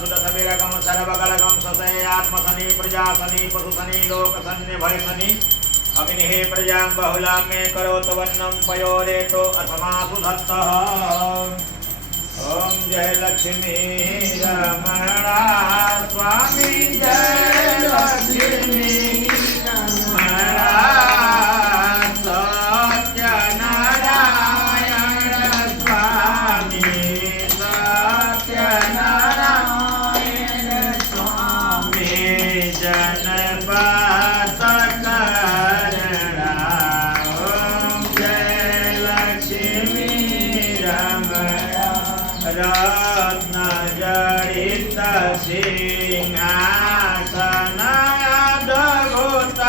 सुदसवीरकं सर्वकलकं ससय आत्मसनि प्रजासनि पशुसनि लोकसन्नि भयसनि अग्निः प्रजां बहुलां मे करोतु वन्नं पयोरेतो अथमासु धत्तः। ओम जय लक्ष्मी रमणा स्वामी जय लक्ष्मी रमणा सत्यनारायण स्वामी सत्यनारायण स्वामी जनपात करणा। ओम जय लक्ष्मी रमणा रत्न जड़ित सिंहासन अद्भुत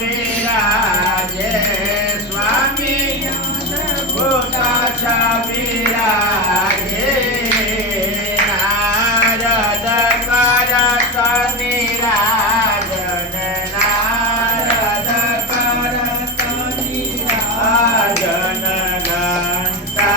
विराजे स्वामी अद्भुत विराजे। नारद करत निराजन नारद करत निराजन घंटा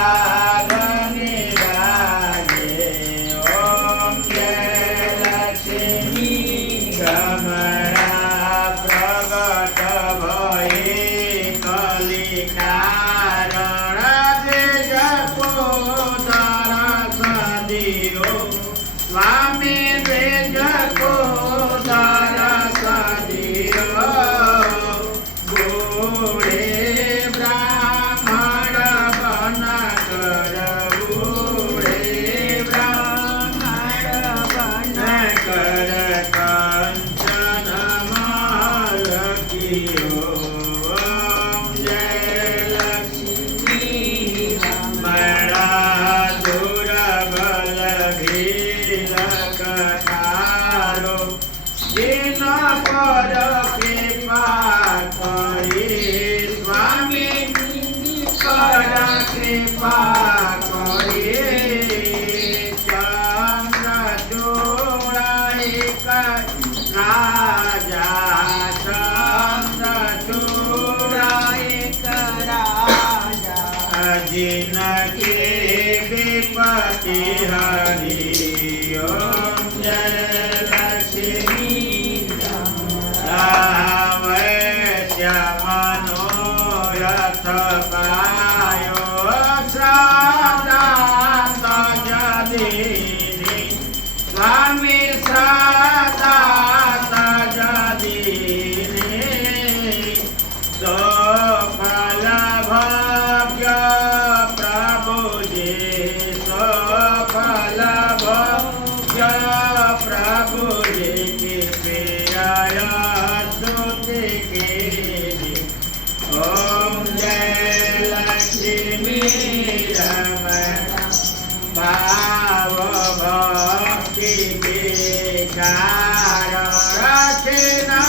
स्वामी वेद को दरस दियो। बूढ़े ब्राह्मण बन कर बूढ़े ब्राह्मण बन कर कंचन माल कियो। ओम जय लक्ष्मी रमणा दुर्बल कटारो जिन पर कृपा करी स्वामी कर कृपा करी। चंद्र चूड़ाई राजा चंद्र चूड़ाई राजा जिनके विपत्ति हरि। ओम जय लक्ष्मी वैश्य मनोरथ पायो सदा तजदीनी स्वामी सदा तजदीनी। सफल भाग्य प्रभु जी सफल भाग्य प्रभु जी की प्रिया स्तुति कीजिए। ओम जय लक्ष्मी रमणा भाव भक्ति विचार रचना